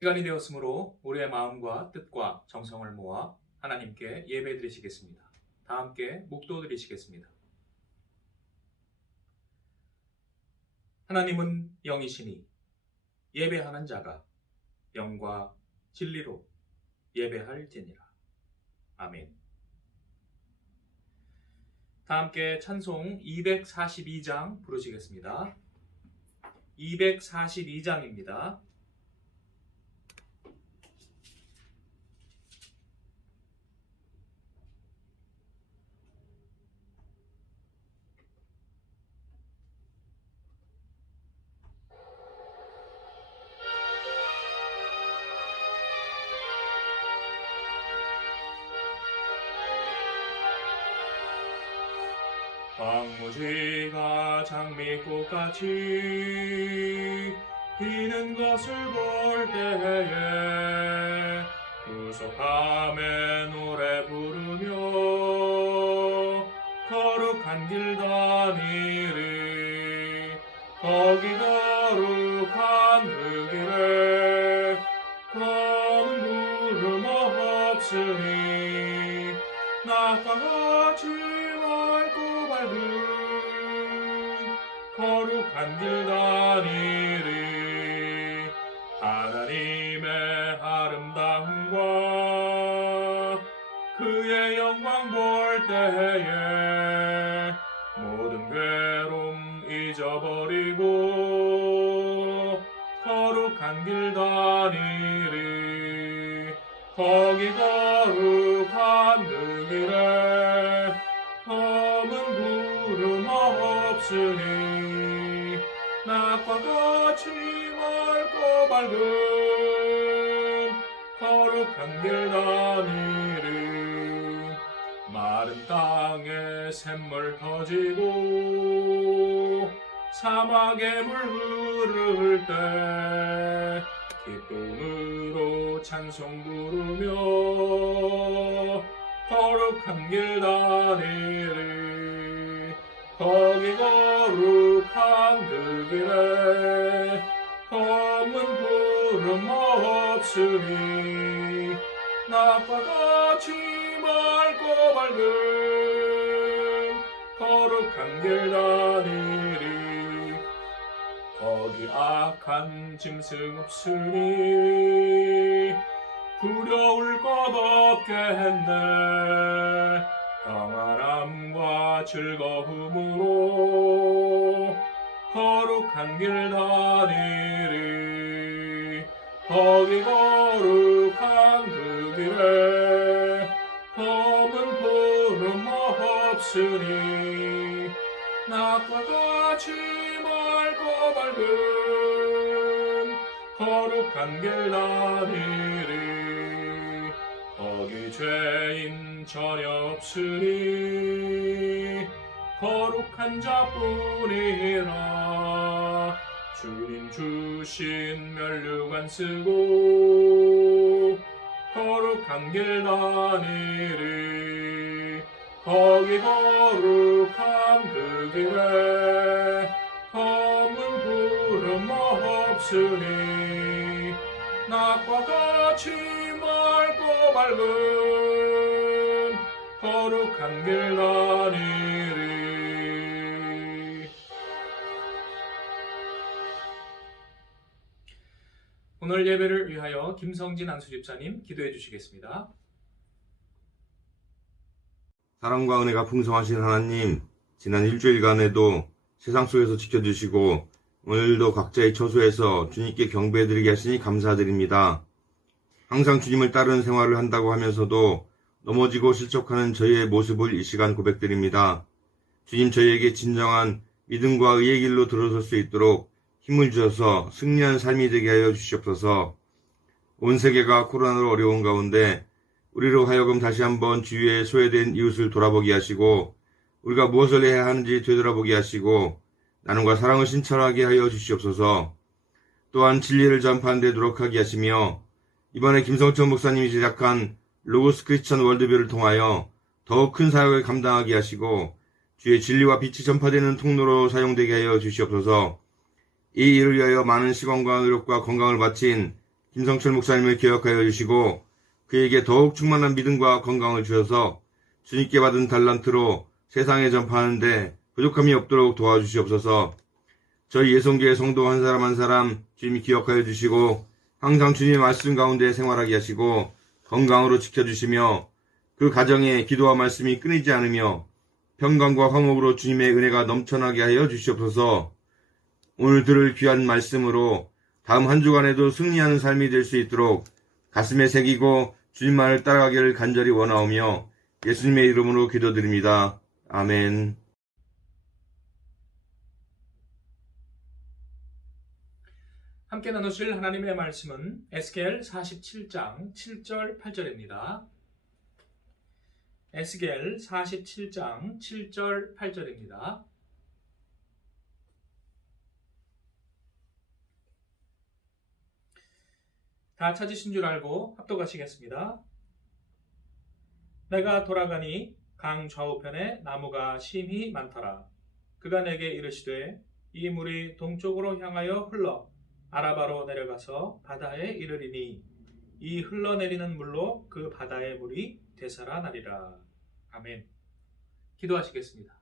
시간이 되었으므로 우리의 마음과 뜻과 정성을 모아 하나님께 예배 드리시겠습니다. 다 함께 묵도 드리시겠습니다. 하나님은 영이시니 예배하는 자가 영과 진리로 예배할지니라. 아멘. 다 함께 찬송 242장 부르시겠습니다. 242장입니다. 황무지가 장미꽃같이 피는 것을 볼 때에 구속함에 노래 부르며 거룩한 길 다니리. 거기 거룩한 그 길에 검은 구름 없으니 낮과 같이 맑고 밝은 거룩한 길 다니리. 하나님의 아름다움과 그의 영광 볼 때에 모든 괴로움 잊어버리고 거룩한 길 다니리. 거기 거룩한 그 길에 검은 구름 없으니 낮과 같이 맑고 밝은 거룩한 길 다니리. 마른 땅에 샘물 터지고 사막에 물 흐를 때 기쁨으로 찬송 부르며 거룩한 길 다니리. 거기 거룩한 그 길에 검은 구름 없으니 낮과 같이 맑고 밝은 거룩한 길 다니리. 거기 악한 짐승 없으니 두려울 것 없겠네. 평안함과 즐거움으로 거룩한 길 다니리. 거기 거룩한 그 길에 검은 구름 없으니 낮과 같이 맑고 밝은 거룩한 길 다니리. 거기 죄인 전혀 없으니 거룩한 자뿐이라. 주님 주신 면류관 쓰고 거룩한 길 다니리. 거기 거룩한 그 길에 검은 구름 없으니 낮과 같이 맑고 밝은 거룩한 길 다니리. 오늘 예배를 위하여 김성진 안수집사님 기도해 주시겠습니다. 사랑과 은혜가 풍성하신 하나님, 지난 일주일간에도 세상 속에서 지켜주시고 오늘도 각자의 처소에서 주님께 경배해드리게 하시니 감사드립니다. 항상 주님을 따르는 생활을 한다고 하면서도 넘어지고 실족하는 저희의 모습을 이 시간 고백드립니다. 주님, 저희에게 진정한 믿음과 의의 길로 들어설 수 있도록 힘을 주셔서 승리한 삶이 되게 하여 주시옵소서. 온 세계가 코로나로 어려운 가운데 우리로 하여금 다시 한번 주위에 소외된 이웃을 돌아보게 하시고 우리가 무엇을 해야 하는지 되돌아보게 하시고 나눔과 사랑을 신철하게 하여 주시옵소서. 또한 진리를 전파하는 데 노력하게 하시며 이번에 김성천 목사님이 제작한 로고스 크리스천 월드뷰를 통하여 더욱 큰 사역을 감당하게 하시고 주의 진리와 빛이 전파되는 통로로 사용되게 하여 주시옵소서. 이 일을 위하여 많은 시간과 노력과 건강을 바친 김성철 목사님을 기억하여 주시고 그에게 더욱 충만한 믿음과 건강을 주셔서 주님께 받은 달란트로 세상에 전파하는데 부족함이 없도록 도와주시옵소서. 저희 예송교회 성도 한 사람 한 사람 주님이 기억하여 주시고 항상 주님의 말씀 가운데 생활하게 하시고 건강으로 지켜주시며 그 가정에 기도와 말씀이 끊이지 않으며 평강과 화목으로 주님의 은혜가 넘쳐나게 하여 주시옵소서. 오늘 들을 귀한 말씀으로 다음 한 주간에도 승리하는 삶이 될 수 있도록 가슴에 새기고 주님만을 따라가기를 간절히 원하오며 예수님의 이름으로 기도드립니다. 아멘. 함께 나누실 하나님의 말씀은 에스겔 47장 7절 8절입니다. 에스겔 47장 7절 8절입니다. 다 찾으신 줄 알고 합독하시겠습니다. 내가 돌아가니 강 좌우편에 나무가 심히 많더라. 그가 내게 이르시되 이 물이 동쪽으로 향하여 흘러 아라바로 내려가서 바다에 이르리니 이 흘러내리는 물로 그 바다의 물이 되살아나리라. 아멘. 기도하시겠습니다.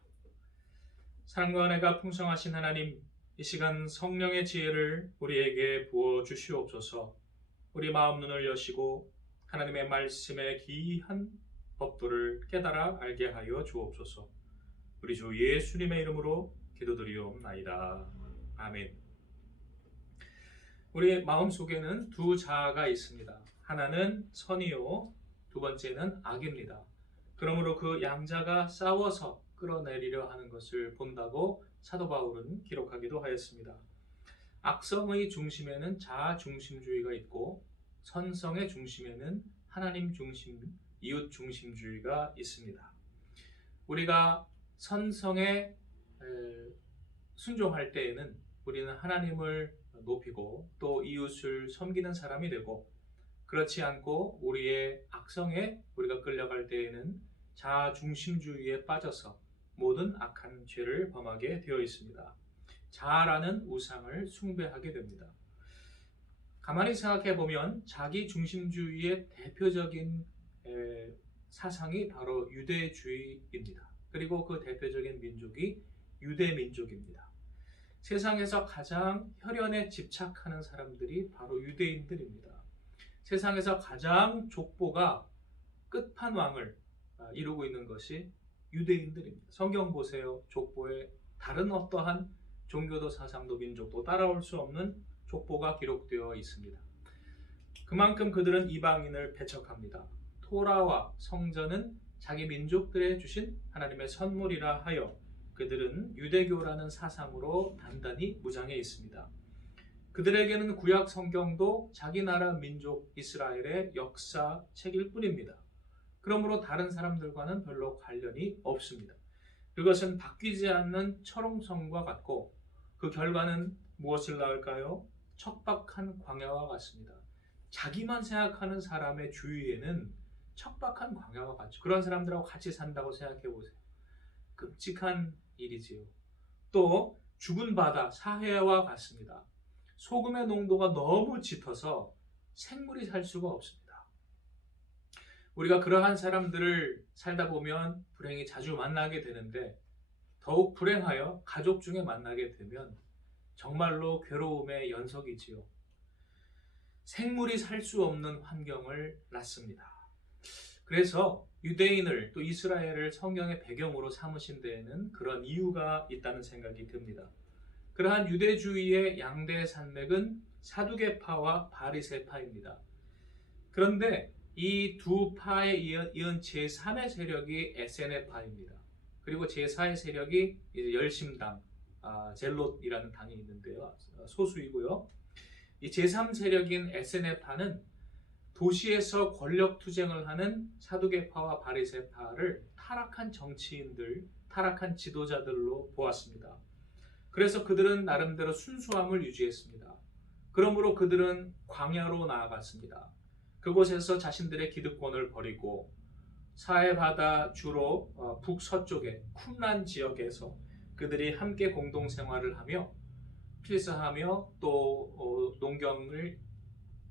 사랑과 은혜가 풍성하신 하나님, 이 시간 성령의 지혜를 우리에게 부어 주시옵소서. 우리 마음 눈을 여시고 하나님의 말씀의 귀한 법도를 깨달아 알게 하여 주옵소서. 우리 주 예수님의 이름으로 기도드리옵나이다. 아멘. 우리 마음속에는 두 자아가 있습니다. 하나는 선이요, 두 번째는 악입니다. 그러므로 그 양자가 싸워서 끌어내리려 하는 것을 본다고 사도 바울은 기록하기도 하였습니다. 악성의 중심에는 자아 중심주의가 있고 선성의 중심에는 하나님 중심, 이웃 중심주의가 있습니다. 우리가 선성에 순종할 때에는 우리는 하나님을 높이고 또 이웃을 섬기는 사람이 되고, 그렇지 않고 우리의 악성에 우리가 끌려갈 때에는 자아 중심주의에 빠져서 모든 악한 죄를 범하게 되어 있습니다. 자아라는 우상을 숭배하게 됩니다. 가만히 생각해 보면 자기 중심주의의 대표적인 사상이 바로 유대주의입니다. 그리고 그 대표적인 민족이 유대민족입니다. 세상에서 가장 혈연에 집착하는 사람들이 바로 유대인들입니다. 세상에서 가장 족보가 끝판왕을 이루고 있는 것이 유대인들입니다. 성경 보세요. 족보에 다른 어떠한 종교도 사상도 민족도 따라올 수 없는 족보가 기록되어 있습니다. 그만큼 그들은 이방인을 배척합니다. 토라와 성전은 자기 민족들에 주신 하나님의 선물이라 하여 그들은 유대교라는 사상으로 단단히 무장해 있습니다. 그들에게는 구약 성경도 자기 나라 민족 이스라엘의 역사 책일 뿐입니다. 그러므로 다른 사람들과는 별로 관련이 없습니다. 그것은 바뀌지 않는 철옹성과 같고 그 결과는 무엇을 낳을까요? 척박한 광야와 같습니다. 자기만 생각하는 사람의 주위에는 척박한 광야와 같죠. 그런 사람들하고 같이 산다고 생각해 보세요. 끔찍한 일이지요. 또 죽은 바다, 사해와 같습니다. 소금의 농도가 너무 짙어서 생물이 살 수가 없습니다. 우리가 그러한 사람들을 살다 보면 불행히 자주 만나게 되는데, 더욱 불행하여 가족 중에 만나게 되면 정말로 괴로움의 연속이지요. 생물이 살 수 없는 환경을 낳습니다. 그래서 유대인을 또 이스라엘을 성경의 배경으로 삼으신 데에는 그런 이유가 있다는 생각이 듭니다. 그러한 유대주의의 양대 산맥은 사두개파와 바리새파입니다. 그런데 이 두 파에 이은 제3의 세력이 에세네파입니다. 그리고 제4의 세력이 이제 열심당, 젤롯이라는 당이 있는데요. 소수이고요. 이 제3 세력인 에세네파는 도시에서 권력 투쟁을 하는 사두개파와 바리새파를 타락한 정치인들, 타락한 지도자들로 보았습니다. 그래서 그들은 나름대로 순수함을 유지했습니다. 그러므로 그들은 광야로 나아갔습니다. 그곳에서 자신들의 기득권을 버리고 사해바다 주로 북서쪽의 쿰란 지역에서 그들이 함께 공동생활을 하며 필사하며 또 농경을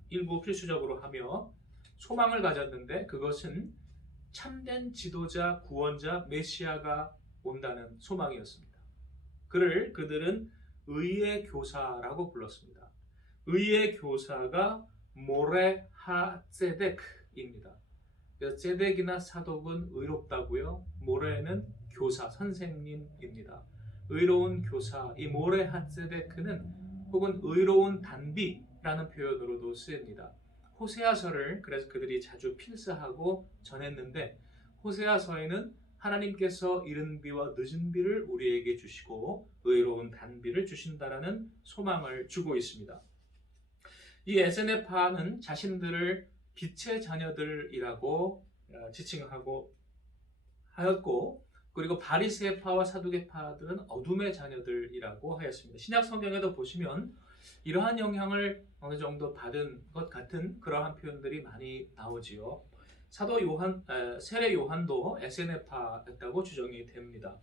일부 필수적으로 하며 소망을 가졌는데 그것은 참된 지도자, 구원자, 메시아가 온다는 소망이었습니다. 그들은 의의 교사라고 불렀습니다. 의의 교사가 모레 하ጼ덱입니다. 제덱이나 사독은 의롭다고요. 모레는 교사, 선생님입니다. 의로운 교사, 이 모레 하ጼ데크는 혹은 의로운 단비라는 표현으로도 쓰입니다. 호세아서를 그래서 그들이 자주 필사하고 전했는데 호세아서에는 하나님께서 이른 비와 늦은 비를 우리에게 주시고 의로운 단비를 주신다라는 소망을 주고 있습니다. 이 에세네파는 자신들을 빛의 자녀들이라고 지칭하고 하였고 그리고 바리새파와 사두개파들은 어둠의 자녀들이라고 하였습니다. 신약 성경에도 보시면 이러한 영향을 어느 정도 받은 것 같은 그러한 표현들이 많이 나오지요. 사도 요한, 세례 요한도 에세네파였다고 추정이 됩니다.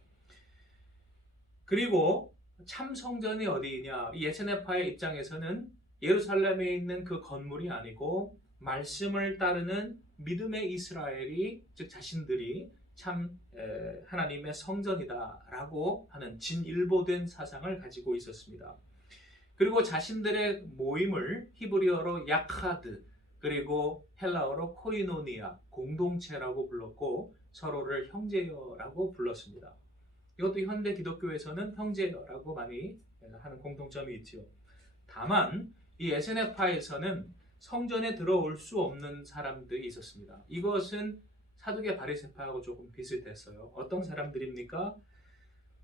그리고 참 성전이 어디이냐? 이 에세네파의 입장에서는 예루살렘에 있는 그 건물이 아니고 말씀을 따르는 믿음의 이스라엘이 즉 자신들이 참 하나님의 성전이다라고 하는 진일보된 사상을 가지고 있었습니다. 그리고 자신들의 모임을 히브리어로 야카드 그리고 헬라어로 코이노니아 공동체라고 불렀고 서로를 형제여라고 불렀습니다. 이것도 현대 기독교에서는 형제여라고 많이 하는 공통점이 있지요. 다만 이 에세네파에서는 성전에 들어올 수 없는 사람들이 있었습니다. 이것은 사두개 바리새파하고 조금 비슷했어요. 어떤 사람들입니까?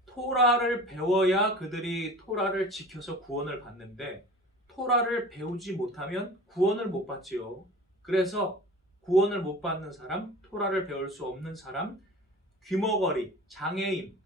토라를 배워야 그들이 토라를 지켜서 구원을 받는데 토라를 배우지 못하면 구원을 못 받지요. 그래서 구원을 못 받는 사람, 토라를 배울 수 없는 사람, 귀머거리, 장애인,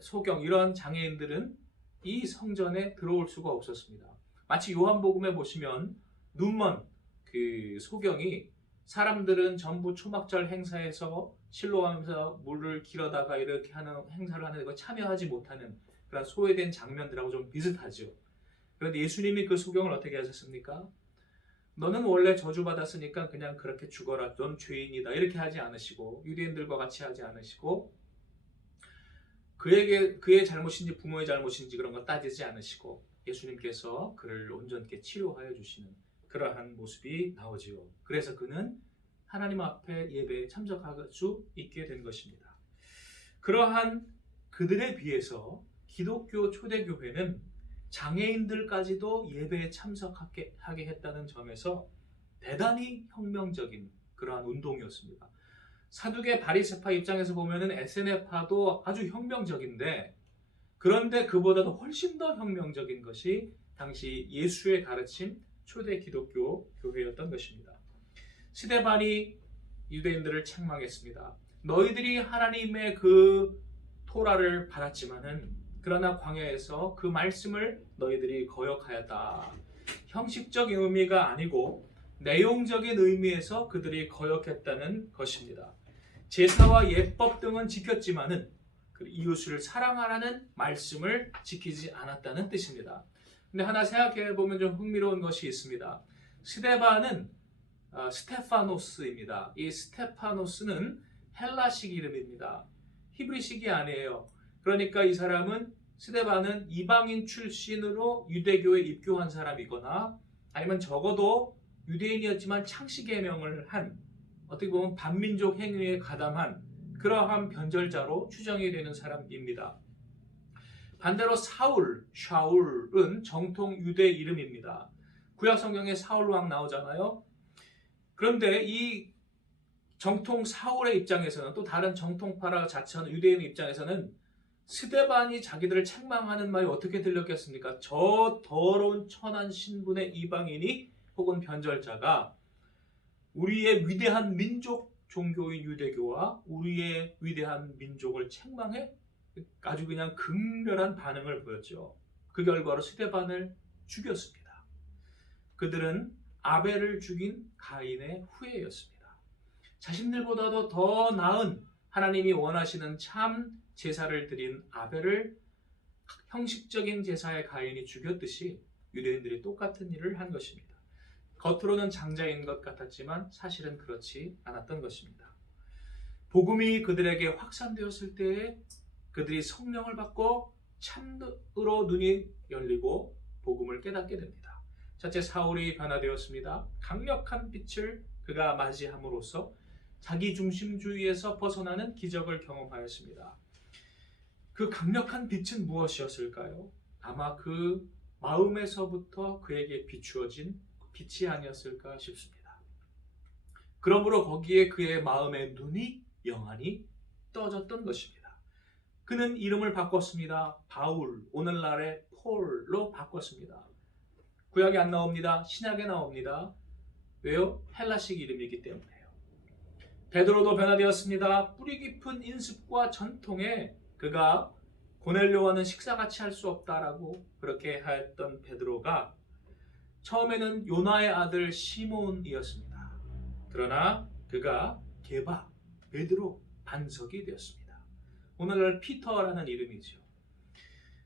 소경 이런 장애인들은 이 성전에 들어올 수가 없었습니다. 마치 요한복음에 보시면 눈먼 그 소경이 사람들은 전부 초막절 행사에서 실로하면서 물을 길어다가 이렇게 하는 행사를 하는 거 참여하지 못하는 그런 소외된 장면들하고 좀 비슷하죠. 그런데 예수님이 그 소경을 어떻게 하셨습니까? 너는 원래 저주받았으니까 그냥 그렇게 죽어라. 넌 죄인이다. 이렇게 하지 않으시고 유대인들과 같이 하지 않으시고 그의 잘못인지 부모의 잘못인지 그런 거 따지지 않으시고 예수님께서 그를 온전케 치료하여 주시는 그러한 모습이 나오지요. 그래서 그는 하나님 앞에 예배에 참석할 수 있게 된 것입니다. 그러한 그들에 비해서 기독교 초대교회는 장애인들까지도 예배에 참석하게 했다는 점에서 대단히 혁명적인 그러한 운동이었습니다. 사두개 바리새파 입장에서 보면은 에세네파도 아주 혁명적인데 그런데 그보다도 훨씬 더 혁명적인 것이 당시 예수의 가르침 초대 기독교 교회였던 것입니다. 스데반이 유대인들을 책망했습니다. 너희들이 하나님의 그 토라를 받았지만은 그러나 광야에서 그 말씀을 너희들이 거역하였다. 형식적인 의미가 아니고 내용적인 의미에서 그들이 거역했다는 것입니다. 제사와 예법 등은 지켰지만은 그 이웃을 사랑하라는 말씀을 지키지 않았다는 뜻입니다. 근데 하나 생각해 보면 좀 흥미로운 것이 있습니다. 스데반은 스테파노스입니다. 이 스테파노스는 헬라식 이름입니다. 히브리식이 아니에요. 그러니까 이 사람은 스데반은 이방인 출신으로 유대교에 입교한 사람이거나 아니면 적어도 유대인이었지만 창씨 계명을 한 어떻게 보면 반민족 행위에 가담한 그러한 변절자로 추정이 되는 사람입니다. 반대로 샤울은 정통 유대 이름입니다. 구약 성경에 사울 왕 나오잖아요. 그런데 이 정통 사울의 입장에서는 또 다른 정통파라 자처하는 유대인의 입장에서는 스데반이 자기들을 책망하는 말이 어떻게 들렸겠습니까? 저 더러운 천한 신분의 이방인이 혹은 변절자가 우리의 위대한 민족 종교인 유대교와 우리의 위대한 민족을 책망해 아주 그냥 극렬한 반응을 보였죠. 그 결과로 스데반을 죽였습니다. 그들은 아벨을 죽인 가인의 후예였습니다. 자신들보다도 더 나은 하나님이 원하시는 참 제사를 드린 아벨을 형식적인 제사의 가인이 죽였듯이 유대인들이 똑같은 일을 한 것입니다. 겉으로는 장자인 것 같았지만 사실은 그렇지 않았던 것입니다. 복음이 그들에게 확산되었을 때에 그들이 성령을 받고 참으로 눈이 열리고 복음을 깨닫게 됩니다. 첫째, 사울이 변화되었습니다. 강력한 빛을 그가 맞이함으로써 자기 중심주의에서 벗어나는 기적을 경험하였습니다. 그 강력한 빛은 무엇이었을까요? 아마 그 마음에서부터 그에게 비추어진 빛이 아니었을까 싶습니다. 그러므로 거기에 그의 마음의 눈이 영원히 떠졌던 것입니다. 그는 이름을 바꿨습니다. 바울, 오늘날의 폴로 바꿨습니다. 구약에 안 나옵니다. 신약에 나옵니다. 왜요? 헬라식 이름이기 때문에요. 베드로도 변화되었습니다. 뿌리 깊은 인습과 전통에 그가 고넬료와는 식사같이 할 수 없다라고 그렇게 하였던 베드로가 처음에는 요나의 아들 시몬이었습니다. 그러나 그가 게바, 베드로, 반석이 되었습니다. 오늘날 피터라는 이름이죠.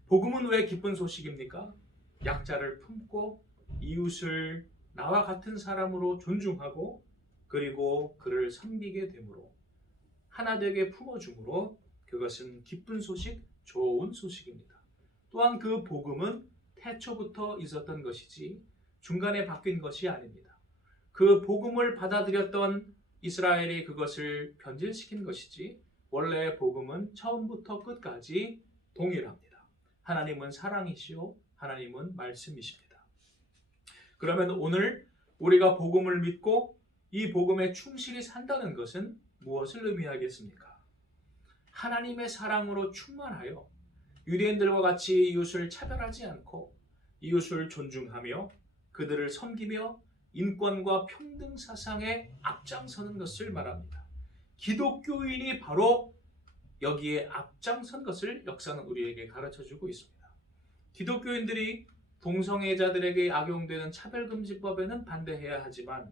복음은 왜 기쁜 소식입니까? 약자를 품고 이웃을 나와 같은 사람으로 존중하고 그리고 그를 섬기게 되므로 하나 되게 품어주므로 그것은 기쁜 소식, 좋은 소식입니다. 또한 그 복음은 태초부터 있었던 것이지 중간에 바뀐 것이 아닙니다. 그 복음을 받아들였던 이스라엘이 그것을 변질시킨 것이지 원래 복음은 처음부터 끝까지 동일합니다. 하나님은 사랑이시요 하나님은 말씀이십니다. 그러면 오늘 우리가 복음을 믿고 이 복음에 충실히 산다는 것은 무엇을 의미하겠습니까? 하나님의 사랑으로 충만하여 유대인들과 같이 이웃을 차별하지 않고 이웃을 존중하며 그들을 섬기며 인권과 평등 사상에 앞장서는 것을 말합니다. 기독교인이 바로 여기에 앞장선 것을 역사는 우리에게 가르쳐주고 있습니다. 기독교인들이 동성애자들에게 악용되는 차별금지법에는 반대해야 하지만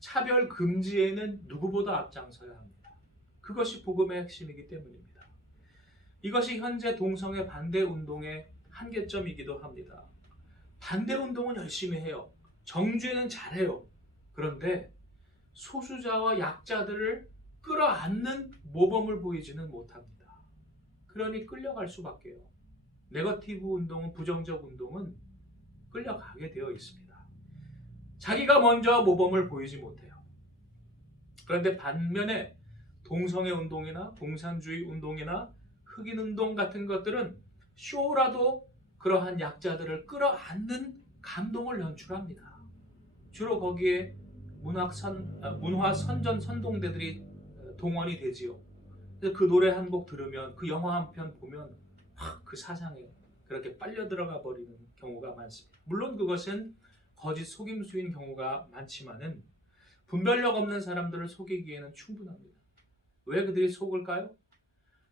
차별금지에는 누구보다 앞장서야 합니다. 그것이 복음의 핵심이기 때문입니다. 이것이 현재 동성애 반대운동의 한계점이기도 합니다. 반대운동은 열심히 해요. 정죄는 잘해요. 그런데 소수자와 약자들을 끌어안는 모범을 보이지는 못합니다. 그러니 끌려갈 수밖에요. 네거티브 운동은, 부정적 운동은 끌려가게 되어 있습니다. 자기가 먼저 모범을 보이지 못해요. 그런데 반면에 동성애 운동이나 공산주의 운동이나 흑인 운동 같은 것들은 쇼라도 그러한 약자들을 끌어안는 감동을 연출합니다. 주로 거기에 문화 선전 선동대들이 동원이 되지요. 그 노래 한 곡 들으면, 그 영화 한 편 보면 확 그 사상에 그렇게 빨려 들어가 버리는 경우가 많습니다. 물론 그것은 거짓 속임수인 경우가 많지만은 분별력 없는 사람들을 속이기에는 충분합니다. 왜 그들이 속을까요?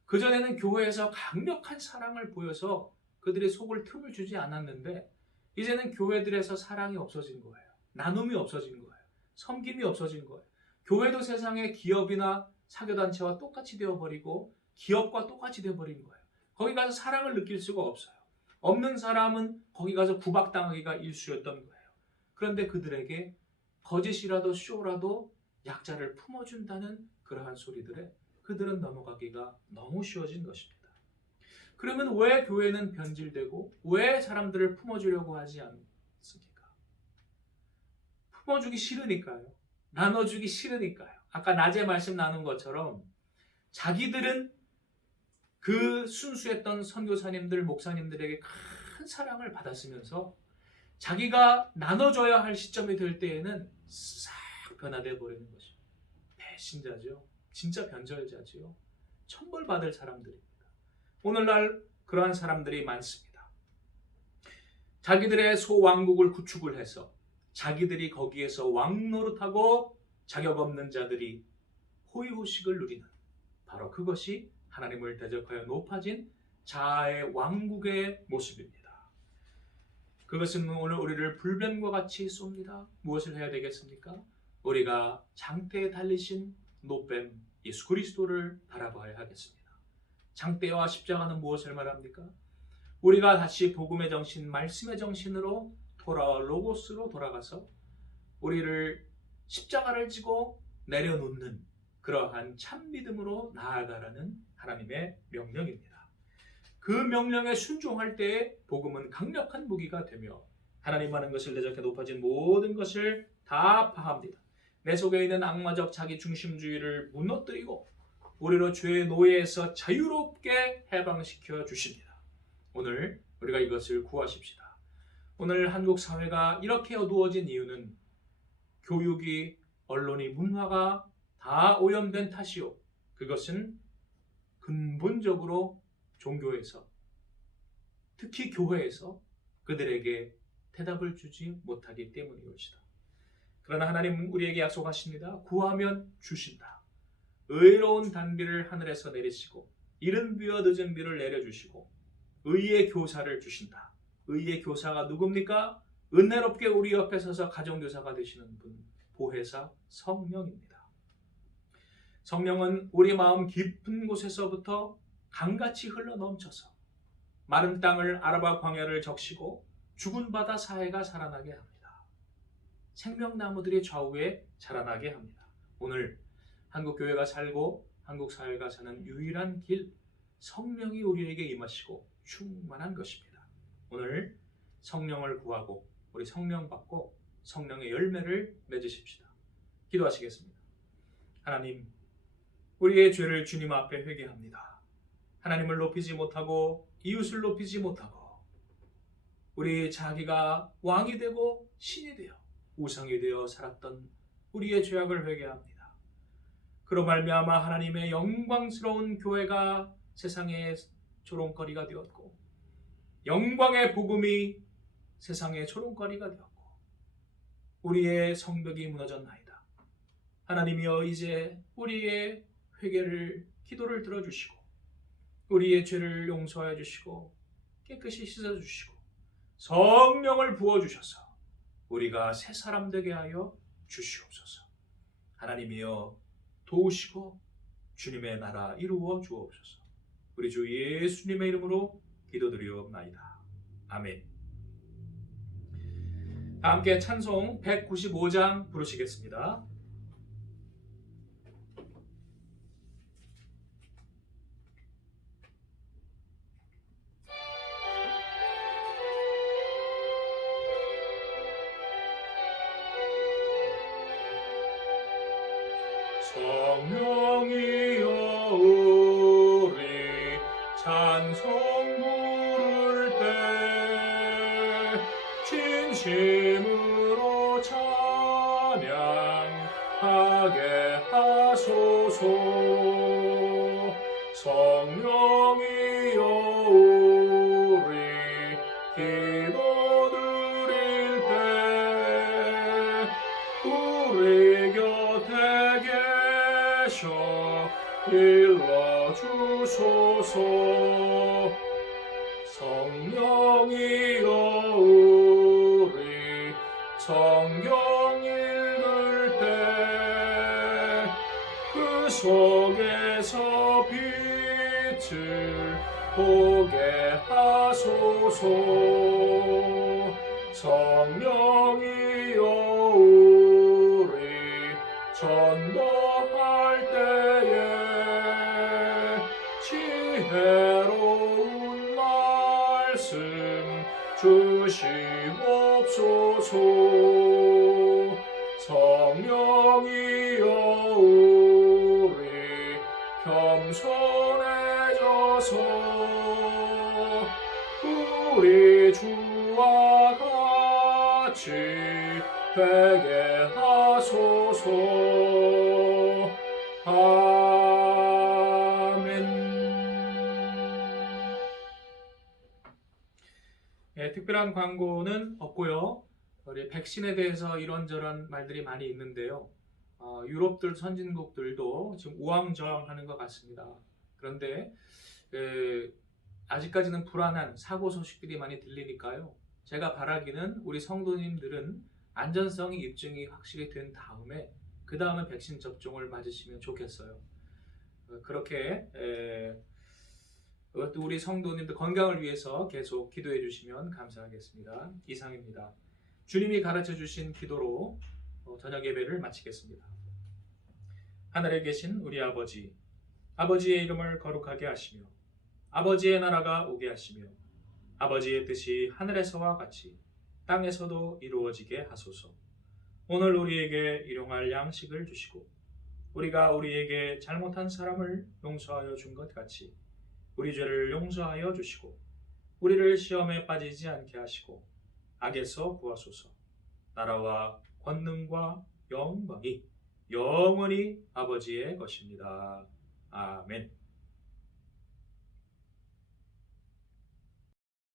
그전에는 교회에서 강력한 사랑을 보여서 그들이 속을 틈을 주지 않았는데 이제는 교회들에서 사랑이 없어진 거예요. 나눔이 없어진 거예요. 섬김이 없어진 거예요. 교회도 세상의 기업이나 사교단체와 똑같이 되어버리고 기업과 똑같이 되어버린 거예요. 거기 가서 사랑을 느낄 수가 없어요. 없는 사람은 거기 가서 구박당하기가 일쑤였던 거예요. 그런데 그들에게 거짓이라도 쇼라도 약자를 품어준다는 그러한 소리들에 그들은 넘어가기가 너무 쉬워진 것입니다. 그러면 왜 교회는 변질되고 왜 사람들을 품어주려고 하지 않습니까? 품어주기 싫으니까요. 나눠주기 싫으니까요. 아까 낮에 말씀 나눈 것처럼 자기들은 그 순수했던 선교사님들, 목사님들에게 큰 사랑을 받았으면서 자기가 나눠줘야 할 시점이 될 때에는 싹 변화되어 버리는 것이죠. 배신자죠. 진짜 변절자죠. 천벌받을 사람들입니다. 오늘날 그러한 사람들이 많습니다. 자기들의 소왕국을 구축을 해서 자기들이 거기에서 왕노릇하고 자격 없는 자들이 호의호식을 누리는 바로 그것이 하나님을 대적하여 높아진 자아의 왕국의 모습입니다. 그것은 오늘 우리를 불뱀과 같이 쏩니다. 무엇을 해야 되겠습니까? 우리가 장대에 달리신 노뱀 예수 그리스도를 바라봐야 하겠습니다. 장대와 십자가는 무엇을 말합니까? 우리가 다시 복음의 정신, 말씀의 정신으로 돌아와 로고스로 돌아가서 우리를 십자가를 지고 내려놓는 그러한 참 믿음으로 나아가라는 하나님의 명령입니다. 그 명령에 순종할 때에 복음은 강력한 무기가 되며 하나님 하는 것을 대적해 높아진 모든 것을 다 파합니다. 내 속에 있는 악마적 자기 중심주의를 무너뜨리고 우리로 죄의 노예에서 자유롭게 해방시켜 주십니다. 오늘 우리가 이것을 구하십시다. 오늘 한국 사회가 이렇게 어두워진 이유는 교육이, 언론이, 문화가 다 오염된 탓이요. 그것은 근본적으로 종교에서, 특히 교회에서 그들에게 대답을 주지 못하기 때문인 것이다. 그러나 하나님 우리에게 약속하십니다. 구하면 주신다. 의로운 단비를 하늘에서 내리시고 이른 비와 늦은 비를 내려주시고 의의 교사를 주신다. 의의 교사가 누굽니까? 은혜롭게 우리 옆에 서서 가정교사가 되시는 분, 보혜사 성령입니다. 성령은 우리 마음 깊은 곳에서부터 강같이 흘러넘쳐서 마른 땅을 아라바 광야를 적시고 죽은 바다 사해가 살아나게 합니다. 생명나무들이 좌우에 자라나게 합니다. 오늘 한국 교회가 살고 한국 사회가 사는 유일한 길, 성령이 우리에게 임하시고 충만한 것입니다. 오늘 성령을 구하고 우리 성령 받고 성령의 열매를 맺으십시다. 기도하시겠습니다. 하나님, 우리의 죄를 주님 앞에 회개합니다. 하나님을 높이지 못하고 이웃을 높이지 못하고 우리 자기가 왕이 되고 신이 되어 우상이 되어 살았던 우리의 죄악을 회개합니다. 그로 말미암아 하나님의 영광스러운 교회가 세상의 조롱거리가 되었고 영광의 복음이 세상의 조롱거리가 되었고 우리의 성벽이 무너졌나이다. 하나님이여 이제 우리의 회개를 기도를 들어주시고 우리의 죄를 용서하여 주시고 깨끗이 씻어주시고 성령을 부어주셔서 우리가 새 사람 되게 하여 주시옵소서. 하나님이여 도우시고 주님의 나라 이루어 주옵소서. 우리 주 예수님의 이름으로 기도드리옵나이다. 아멘. 함께 찬송 195장 부르시겠습니다. 성령이여 우리 찬송 부를 때 진심으로 찬양하게 하소서. 성령이여 우리 기도드릴 때 우리 곁에 계셔 일러주소서. 성령이여 우리 성경 읽을 때 그 속에서 빛을 보게 하소서. 성령이여 우리 전도할 때에 지혜로운 말씀 주시옵소서. 성령이여 우리 겸손해져서 우리 주와 같이 되게 하소서. 아멘. 네, 특별한 광고는 없고요. 우리 백신에 대해서 이런저런 말들이 많이 있는데요. 유럽들 선진국들도 지금 우왕좌왕하는 것 같습니다. 그런데 아직까지는 불안한 사고 소식들이 많이 들리니까요. 제가 바라기는 우리 성도님들은 안전성이 입증이 확실히 된 다음에 그 다음에 백신 접종을 맞으시면 좋겠어요. 그렇게 그것도 우리 성도님들 건강을 위해서 계속 기도해 주시면 감사하겠습니다. 이상입니다. 주님이 가르쳐 주신 기도로 저녁 예배를 마치겠습니다. 하늘에 계신 우리 아버지, 아버지의 이름을 거룩하게 하시며 아버지의 나라가 오게 하시며 아버지의 뜻이 하늘에서와 같이 땅에서도 이루어지게 하소서. 오늘 우리에게 일용할 양식을 주시고 우리가 우리에게 잘못한 사람을 용서하여 준 것 같이 우리 죄를 용서하여 주시고 우리를 시험에 빠지지 않게 하시고 악에서 구하소서. 나라와 권능과 영광이 영원히 아버지의 것입니다. 아멘.